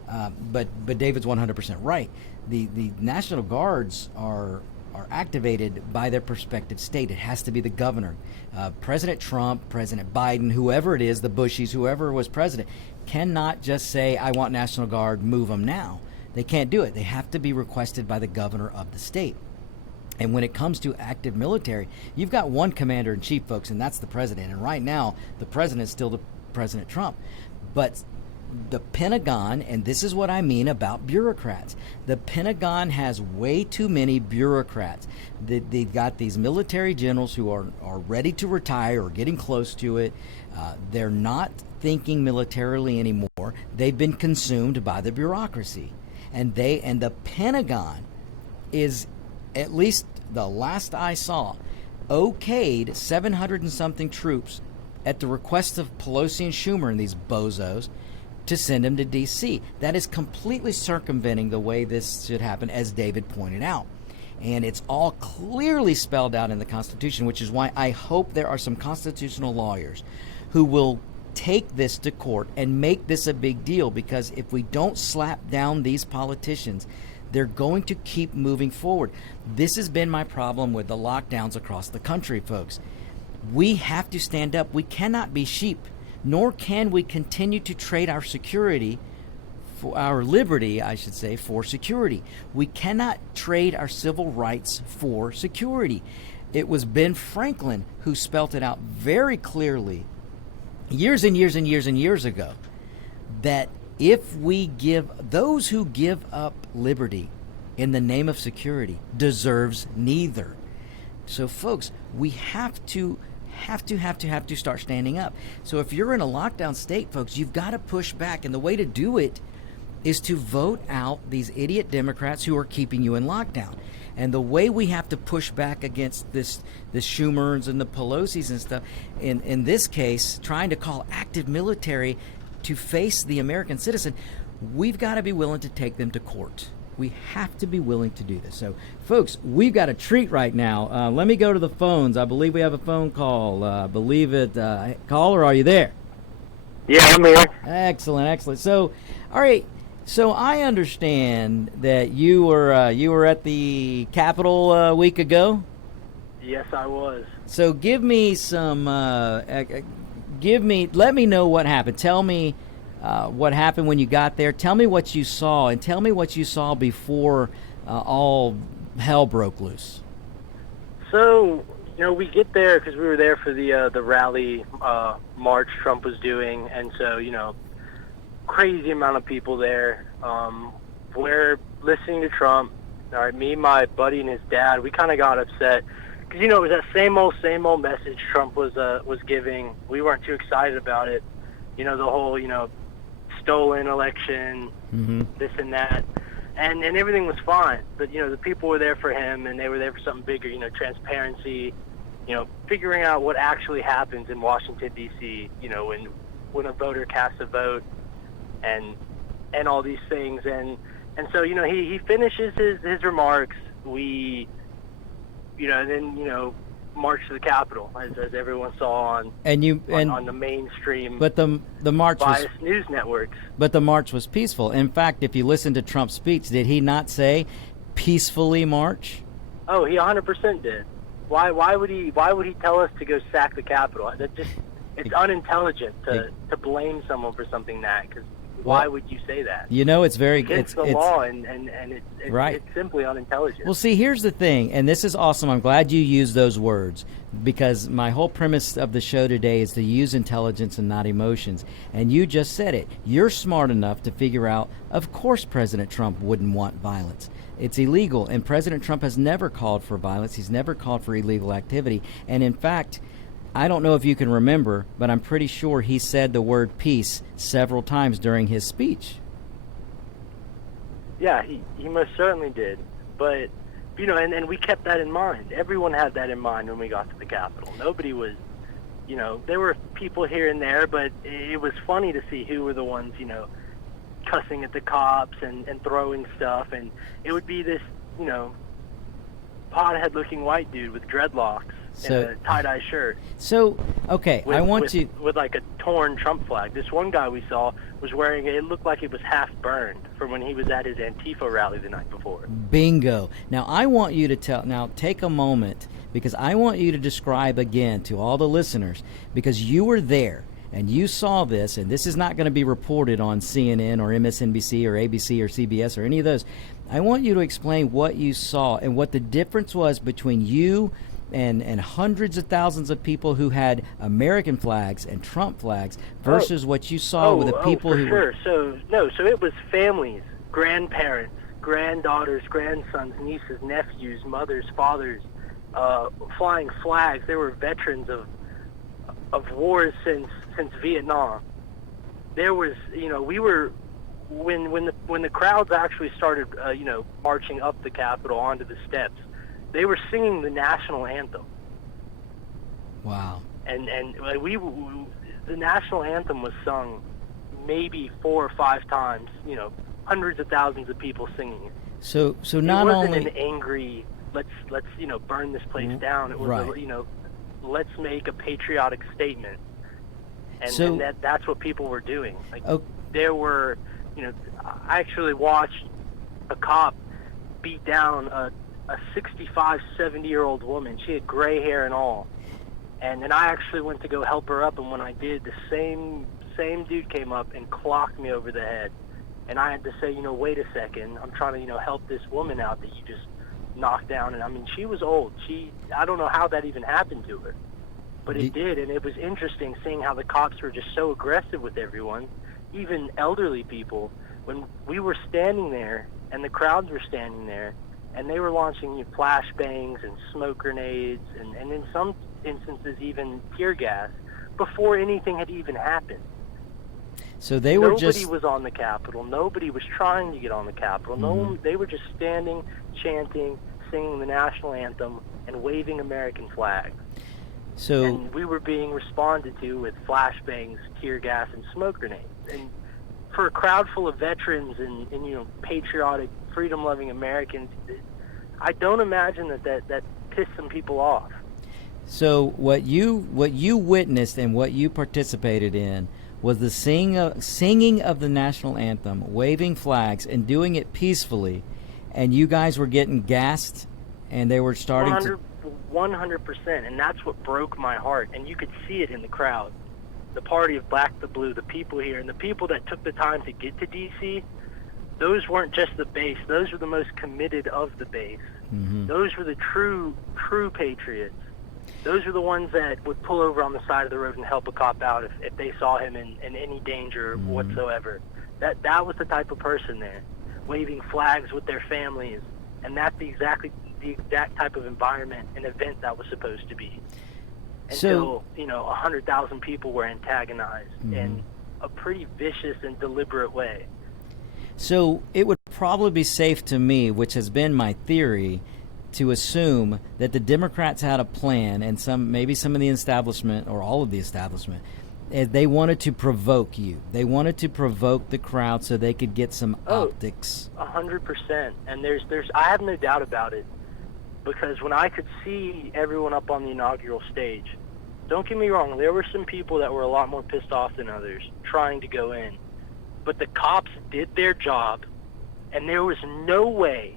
But David's 100% right. The National Guards are activated by their prospective state. It has to be the governor. President Trump, President Biden, whoever it is, the Bushies, whoever was president, cannot just say, I want National Guard, move them now. They can't do it. They have to be requested by the governor of the state. And when it comes to active military, you've got one commander-in-chief, folks, and that's the president. And right now, the president is still the President Trump. But the Pentagon, and this is what I mean about bureaucrats, the Pentagon has way too many bureaucrats. They've got these military generals who are ready to retire or getting close to it. They're not thinking militarily anymore. They've been consumed by the bureaucracy. And the Pentagon is, at least the last I saw, okayed 700 and something troops at the request of Pelosi and Schumer and these bozos to send them to D.C. That is completely circumventing the way this should happen, as David pointed out. And it's all clearly spelled out in the Constitution, which is why I hope there are some constitutional lawyers who will take this to court and make this a big deal, because if we don't slap down these politicians, they're going to keep moving forward. This has been my problem with the lockdowns across the country, folks. We have to stand up. We cannot be sheep, nor can we continue to trade our security, for our liberty, I should say, for security. We cannot trade our civil rights for security. It was Ben Franklin who spelt it out very clearly years and years and years and years ago, that if we give, those who give up liberty in the name of security deserves neither. So folks, we have to start standing up. So if you're in a lockdown state, folks, you've got to push back. And the way to do it is to vote out these idiot Democrats who are keeping you in lockdown. And the way we have to push back against the Schumers and the Pelosi's and stuff, in this case, trying to call active military to face the American citizen, we've got to be willing to take them to court. We have to be willing to do this. So, folks, we've got a treat right now. Let me go to the phones. I believe we have a phone call. Caller, are you there? Yeah, I'm here. Excellent. So, all right. So I understand that you were at the Capitol a week ago. Yes, I was. So give me some. Let me know what happened. Tell me what happened when you got there. Tell me what you saw, and tell me what you saw before all hell broke loose. So, we get there because we were there for the rally march Trump was doing, and so, crazy amount of people there. We're listening to Trump. All right, me, my buddy, and his dad, we kind of got upset because, it was that same old message Trump was giving. We weren't too excited about it. The whole, stolen election, this and that. And everything was fine. But, the people were there for him, and they were there for something bigger, transparency, figuring out what actually happens in Washington, D.C., when a voter casts a vote and all these things. And so, he finishes his remarks. We, then, march to the Capitol, as everyone saw on the mainstream, but the march biased news networks. But the march was peaceful. In fact, if you listen to Trump's speech, did he not say peacefully march? Oh, he 100% did. Why would he tell us to go sack the Capitol? It's unintelligent to blame someone for something because why would you say that? It's very it's the law, and right. It's simply unintelligent. Well, see, here's the thing, and this is awesome. I'm glad you used those words, because my whole premise of the show today is to use intelligence and not emotions. And you just said it. You're smart enough to figure out, of course President Trump wouldn't want violence. It's illegal, and President Trump has never called for violence. He's never called for illegal activity. And in fact, I don't know if you can remember, but I'm pretty sure he said the word peace several times during his speech. Yeah, he most certainly did. But, and we kept that in mind. Everyone had that in mind when we got to the Capitol. Nobody was, there were people here and there, but it was funny to see who were the ones, cussing at the cops and throwing stuff. And it would be this, pothead-looking white dude with dreadlocks. In a tie-dye shirt. So, okay, with like a torn Trump flag. This one guy we saw was wearing it looked like it was half burned from when he was at his Antifa rally the night before. Bingo. Now, I want you to take a moment, because I want you to describe again to all the listeners, because you were there and you saw this, and this is not going to be reported on CNN or MSNBC or ABC or CBS or any of those. I want you to explain what you saw and what the difference was between you and hundreds of thousands of people who had American flags and Trump flags versus what you saw with the people who were... So it was families, grandparents, granddaughters, grandsons, nieces, nephews, mothers, fathers, flying flags. There were veterans of wars since Vietnam. There was, we were... When the crowds actually started, marching up the Capitol onto the steps, they were singing the national anthem. Wow. And the national anthem was sung maybe 4 or 5 times, hundreds of thousands of people singing it. So not only... It wasn't only... an angry, let's burn this place down. It was, right. Let's make a patriotic statement. And that's what people were doing. There were, I actually watched a cop beat down a 65, 70-year-old woman. She had gray hair and all. And I actually went to go help her up, and when I did, the same dude came up and clocked me over the head. And I had to say, wait a second, I'm trying to, help this woman out that you just knocked down. And she was old. I don't know how that even happened to her. But it did, and it was interesting seeing how the cops were just so aggressive with everyone, even elderly people. When we were standing there, and the crowds were standing there, and they were launching flashbangs and smoke grenades and in some instances even tear gas before anything had even happened. So Nobody was on the Capitol. Nobody was trying to get on the Capitol. They were just standing, chanting, singing the national anthem and waving American flags. So, and we were being responded to with flashbangs, tear gas, and smoke grenades. And for a crowd full of veterans and patriotic, freedom-loving Americans, I don't imagine that pissed some people off. So what you witnessed and what you participated in was the singing of the national anthem, waving flags, and doing it peacefully, and you guys were getting gassed, and they were starting 100%, and that's what broke my heart. And you could see it in the crowd. The party of Black the Blue, the people here, and the people that took the time to get to D.C., those weren't just the base. Those were the most committed of the base. Mm-hmm. Those were the true patriots. Those were the ones that would pull over on the side of the road and help a cop out if they saw him in any danger whatsoever. That was the type of person there, waving flags with their families, and that's the exact type of environment and event that was supposed to be. Until 100,000 people were antagonized in a pretty vicious and deliberate way. So it would probably be safe to me, which has been my theory, to assume that the Democrats had a plan, and maybe some of the establishment or all of the establishment, they wanted to provoke you. They wanted to provoke the crowd so they could get some optics. 100%, and I have no doubt about it, because when I could see everyone up on the inaugural stage, don't get me wrong, there were some people that were a lot more pissed off than others trying to go in, but the cops did their job, and there was no way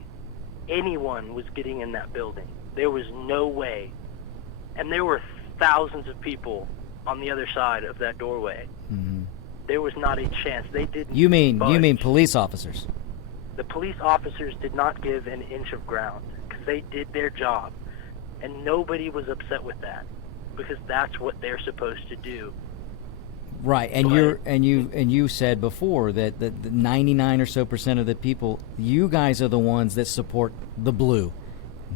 anyone was getting in that building. There was no way. And there were thousands of people on the other side of that doorway. Mm-hmm. There was not a chance. They didn't You mean budge. police officers? The police officers did not give an inch of ground because they did their job. And nobody was upset with that because that's what they're supposed to do. Right, and you said before that the 99% or so of the people, you guys are the ones that support the blue,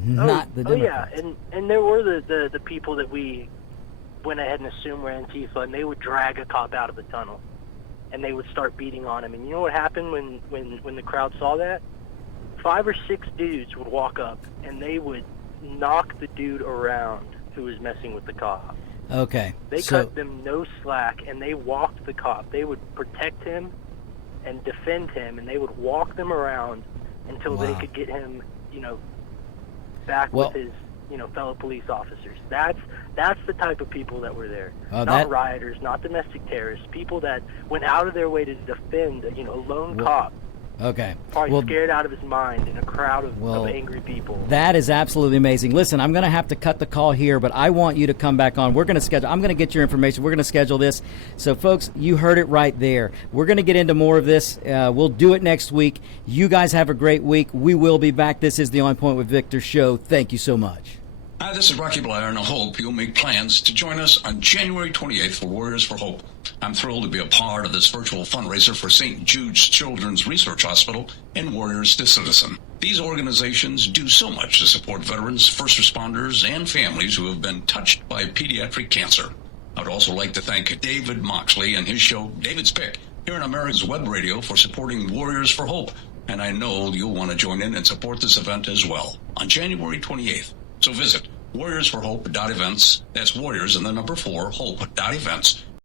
not the Democrats. Oh yeah, and there were the people that we went ahead and assumed were Antifa, and they would drag a cop out of the tunnel, and they would start beating on him. And you know what happened when the crowd saw that? 5 or 6 dudes would walk up, and they would knock the dude around who was messing with the cop. Okay. They cut them no slack, and they walked the cop. They would protect him and defend him, and they would walk them around until they could get him, back with his, fellow police officers. That's the type of people that were there. Not rioters, not domestic terrorists, people that went out of their way to defend, a lone cop. Okay. Probably scared out of his mind in a crowd of angry people. That is absolutely amazing. Listen, I'm going to have to cut the call here, but I want you to come back on. I'm going to get your information. We're going to schedule this. So, folks, you heard it right there. We're going to get into more of this. We'll do it next week. You guys have a great week. We will be back. This is the On Point with Victor show. Thank you so much. Hi, this is Rocky Blair, and I hope you'll make plans to join us on January 28th for Warriors for Hope. I'm thrilled to be a part of this virtual fundraiser for St. Jude's Children's Research Hospital and Warriors to Citizen. These organizations do so much to support veterans, first responders, and families who have been touched by pediatric cancer. I'd also like to thank David Moxley and his show, David's Pick, here on America's Web Radio for supporting Warriors for Hope. And I know you'll want to join in and support this event as well on January 28th. So visit warriorsforhope.events. That's warriors and the number 4, hope.events